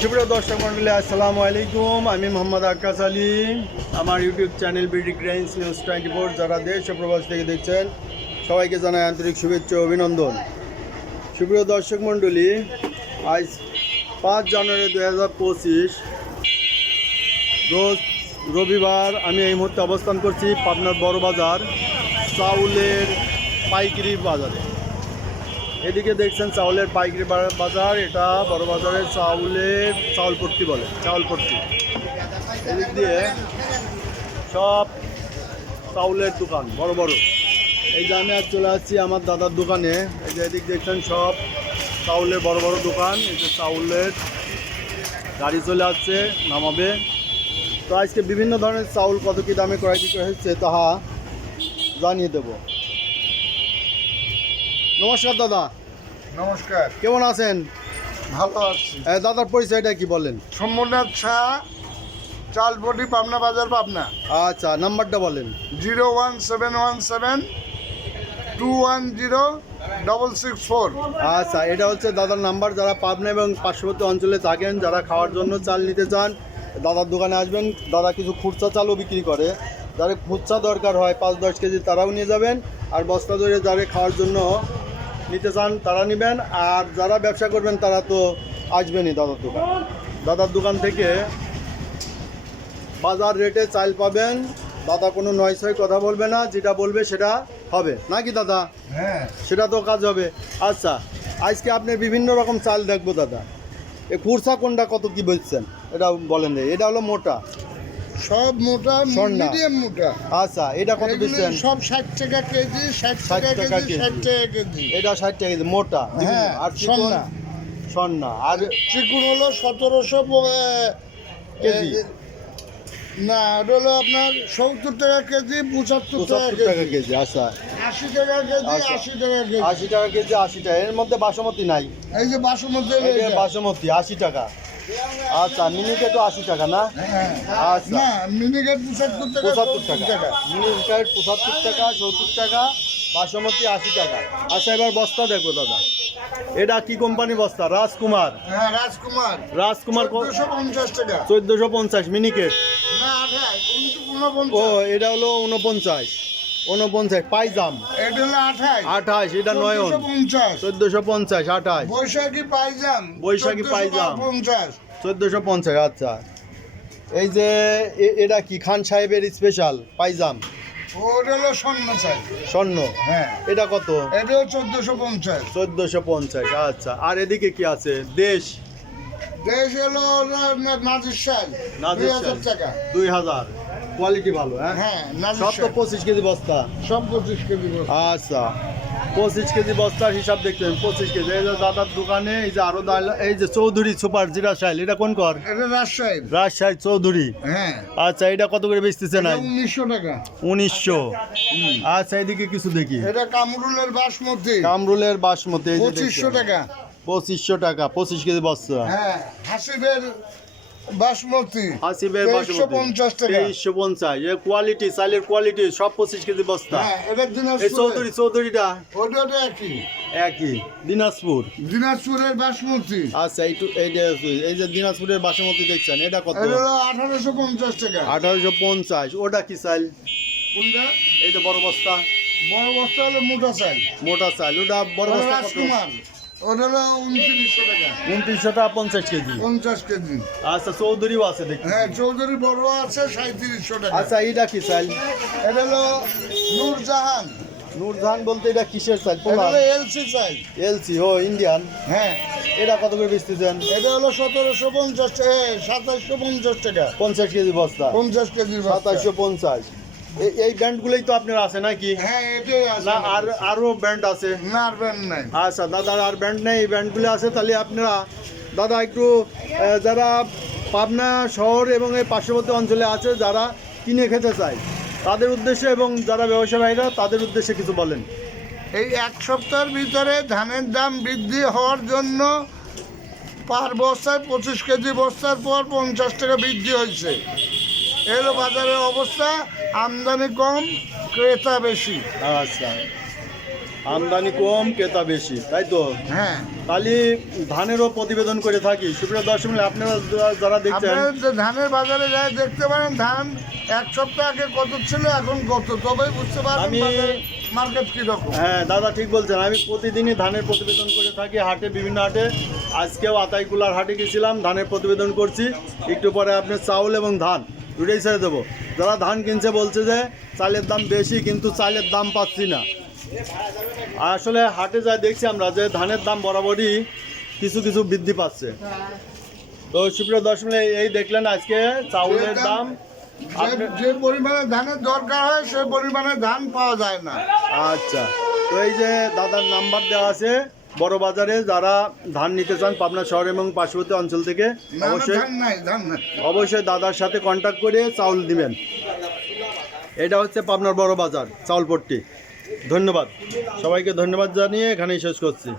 সুপ্রিয় দর্শক মন্ডলী, আসসালামু আলাইকুম। আমি মোহাম্মদ আক্কাস আলী। আমার YouTube channel BD grains news 24 যারা দেশ ও প্রবাস থেকে দেখছেন সবাইকে জানাই আন্তরিক শুভেচ্ছা ও অভিনন্দন। সুপ্রিয় দর্শক মন্ডলী, আজ 5 জানুয়ারি 2025 রোজ রবিবার আমি এই মুহূর্তে অবস্থান করছি পাবনার বড় বাজার চাউলের পাইকারি বাজারে। এদিকে দেখছেন চাউলের পাইকারি বাজার, এটা বড় বাজারের চাউলপট্টি বলে, চাউলপট্টি। এদিক দিয়ে সব চাউলের দোকান বড় বড়। এই যে আমি আজ চলে আসছি আমার দাদার দোকানে। এই যে এদিক দেখছেন সব চাউলের বড় বড় দোকান। এই যে চাউলের গাড়ি চলে আসছে, নামাবে। তো আজকে বিভিন্ন ধরনের চাউল কত কী দামে ক্রয় বিক্রয় হচ্ছে তাহা জানিয়ে দেব। নমস্কার দাদা। নমস্কার, কেমন আছেন? ভালো আছি। দাদার পরিচয়টা কি বলেন? সোমনাথ শাহ, চালপটি, পাবনা বাজার, পাবনা। আচ্ছা, নাম্বারটা বলেন। 01717210664। আচ্ছা, এটা হচ্ছে দাদার নাম্বার। যারা পাবনা এবং পার্শ্ববর্তী অঞ্চলে থাকেন, যারা খাওয়ার জন্য চাল নিতে চান, দাদার দোকানে আসবেন। দাদা কিছু খুচরা চালও বিক্রি করে। যারা খুচরা দরকার হয় 5-10 কেজি তারাও নিয়ে যাবেন, আর বস্তা ধরে যারা খাওয়ার জন্য নিতে চান তারা নেবেন। আর যারা ব্যবসা করবেন তারা তো আসবেনই দাদার দোকান। দাদার দোকান থেকে বাজার রেটে চাল পাবেন। দাদা কোনো নয়ছয় কথা বলবে না, যেটা বলবে সেটা হবে নাকি দাদা? হ্যাঁ, সেটা তো কাজ হবে। আচ্ছা, আজকে আপনি বিভিন্ন রকম চাল দেখবো দাদা। এই কুরসা কোনটা কত কি বলছেন এটা বলেন। এটা হলো মোটা, সব মোটা, স্বর্ণা। মিডিয়াম মোটা। আচ্ছা, এটা কত এগুলো দিচ্ছেন? সব 60 টাকা কেজি, 60 টাকা 60 টাকা কেজি, কেজি। 60 টাকা কেজি। এটা 60 টাকা কেজি মোটা। হ্যাঁ, আর চিকন স্বর্ণা। স্বর্ণা। আর চিকুন হলো 1700 কেজি। না, ওটা হলো আপনার 70 টাকা কেজি, 75 টাকা 75 টাকা কেজি, কেজি। আচ্ছা, 80 টাকা কেজি, আচ্ছা। 80 টাকা কেজি। 80 টাকা কেজি, 80 টাকা। এর মধ্যে বাসমতি নাই? এই যে বাসমতি, এটা বাসমতি 80 টাকা। আচ্ছা, মিনিকেটও 80 টাকা না? হ্যাঁ। আচ্ছা, না, মিনিকেট 75 টাকা, 75 টাকা। মিনিকেট 75 টাকা, 70 টাকা, বাসমতি 80 টাকা। আচ্ছা, এবার বস্তা দেখো দাদা। এটা কি কোম্পানি বস্তা? রাজকুমার। হ্যাঁ, রাজকুমার। রাজকুমার 1450 টাকা। 1450 মিনিকেট। না, 28, 49। ও, এটা হলো 49 পাইজাম। এটা হলো 28। 28, এটা নয়ন। 1450। 1450, 28। বৈশাখী পাইজাম। বৈশাখী পাইজাম। 1450। 1450। আচ্ছা, এই যে এটা কি খান সাহেবের স্পেশাল পাইজাম? ওটা হলো স্বর্ণ চাই। স্বর্ণ। হ্যাঁ, এটা কত? এটাও 1450। 1450। আচ্ছা, আর এদিকে কি আছে? দেশ। দেশ হলো নাজির শাল, নাজির 2000 শাল। টাকা। 2000। কোয়ালিটি ভালো। হ্যাঁ, হ্যাঁ, নাজির সব তো শাল। 25 কেজি বস্তা। সব 25 কেজি বস্তা। আচ্ছা, 25 কেজি বস্তার হিসাব দেখতেন। 25 কেজি। এই যে দাদার দোকানে এই যে আরো এই যে চৌধুরী সুপার জিরা শাইল, এটা কোন কর? এটা রাজশাহী। রাজশাহী চৌধুরী। হ্যাঁ। আচ্ছা, এটা কত করে বেচতেছেন? এটা 1900 টাকা। 1900। আচ্ছা, এদিকে কিছু দেখি। এটা কামরুলের বাসমতি, কামরুলের বাসমতি। এই যে 2500 দেখছেন। টাকা। 2500 টাকা, 25 কেজি বস্তা। হ্যাঁ, হাসিবের বাসমতি, হাসিবের বাসমতি 2350 টাকা। 2350। এই কোয়ালিটি, চালের কোয়ালিটি সব 25 কেজি বস্তা। হ্যাঁ, এটা এই চৌধুরীটা ওটা একই। একই, দিনাজপুর। দিনাজপুরের বাসমতি। আচ্ছা, এই যে দিনাজপুরের বাসমতি দেখছেন, এটা কত? এটা হলো 1850 টাকা। 1850। ওটা কি চাল? কোনটা? এই যে বড় বস্তা, বড় বস্তা হলো মোটা চাল। মোটা চাল। ওটা বড় ওটা বস্তা কত? রাজকুমার, ওটা হলো 2900 টাকা। 2900 টাকা 50 কেজি। 50 কেজি। আচ্ছা, চৌধুরীও আছে দেখি। হ্যাঁ, চৌধুরী বড় আছে 3700 টাকা। আচ্ছা, এটা কি চাল? এটা হলো নূরজাহান। নূরজাহান বলতে এটা কিসের চাল? এটা হলো এলসি চাল। এলসি। ও, ইন্ডিয়ান। হ্যাঁ, এটা কত করে বেচতেছেন? এটা হলো 2750 টাকা। 50 কেজি বস্তা। 50 কেজি বস্তা। 2750। এই ব্যান্ডগুলোই তো আপনার আছে নাকি? হ্যাঁ, এটাই আছে। না আরো ব্যান্ড আছে? না, আর ব্যান্ড নাই। আচ্ছা, দাদার আর ব্যান্ড নেই, এই ব্যান্ডগুলো আছে। তাহলে আপনারা দাদা একটু যারা পাবনা শহর এবং এই পার্শ্ববর্তী অঞ্চলে আছে, যারা কিনে খেতে চায় তাদের উদ্দেশ্যে, এবং যারা ব্যবসায়ীরা তাদের উদ্দেশ্যে কিছু বলেন। এই এক সপ্তাহের ভিতরে ধানের দাম বৃদ্ধি হওয়ার জন্য পার বস্তায় 25 কেজি বস্তার পর 50 টাকা বৃদ্ধি হয়েছে। এর বাজারের অবস্থা, আমদানি কম, ক্রেতা বেশি। আচ্ছা, আমদানি কম, ক্রেতা বেশি, তাই তো? হ্যাঁ, তাহলে ধানেরও প্রতিবেদন করে থাকি। সুপ্রিয় দর্শক মণ্ডলী, আপনারা যারা দেখছেন, আপনারা যে ধানের বাজারে যাই দেখতে পারেন ধান এক সপ্তাহ আগে কত ছিল এখন কত, তবেই বুঝতে পারবেন মার্কেট কীরকম। হ্যাঁ দাদা ঠিক বলছেন। আমি প্রতিদিনই ধানের প্রতিবেদন করে থাকি হাটে, বিভিন্ন হাটে। আজকেও আতাইকুলার হাটে গেছিলাম, ধানের প্রতিবেদন করছি। একটু পরে আপনার চাউল এবং ধান দুটোই ছেড়ে দেবো। যারা ধান কিনছে বলছে যে চালের দাম বেশি, কিন্তু চালের দাম পাচ্ছি না। আসলে হাটে যা দেখছি আমরা যে ধানের দাম বরাবরই কিছু কিছু বৃদ্ধি পাচ্ছে। তো সুপ্রিয় দর্শক মণ্ডলী, এই দেখলেন আজকে চাউলের দাম। যে পরিমাণে ধানের দরকার হয় সে পরিমাণে ধান পাওয়া যায় না। আচ্ছা, তো এই যে দাদার নাম্বার দেওয়া আছে বড় বাজারে, যারা ধান নিতে চান পাবনা শহর এবং পার্শ্ববর্তী অঞ্চল থেকে, না, অবশ্যই ধান নাই, ধান নাই। অবশ্যই দাদার সাথে কন্ট্যাক্ট করে চাউল দিবেন। এটা হচ্ছে পাবনার বড় বাজার চাউলপট্টি। ধন্যবাদ সবাইকে, ধন্যবাদ জানিয়ে এখানেই শেষ করছি।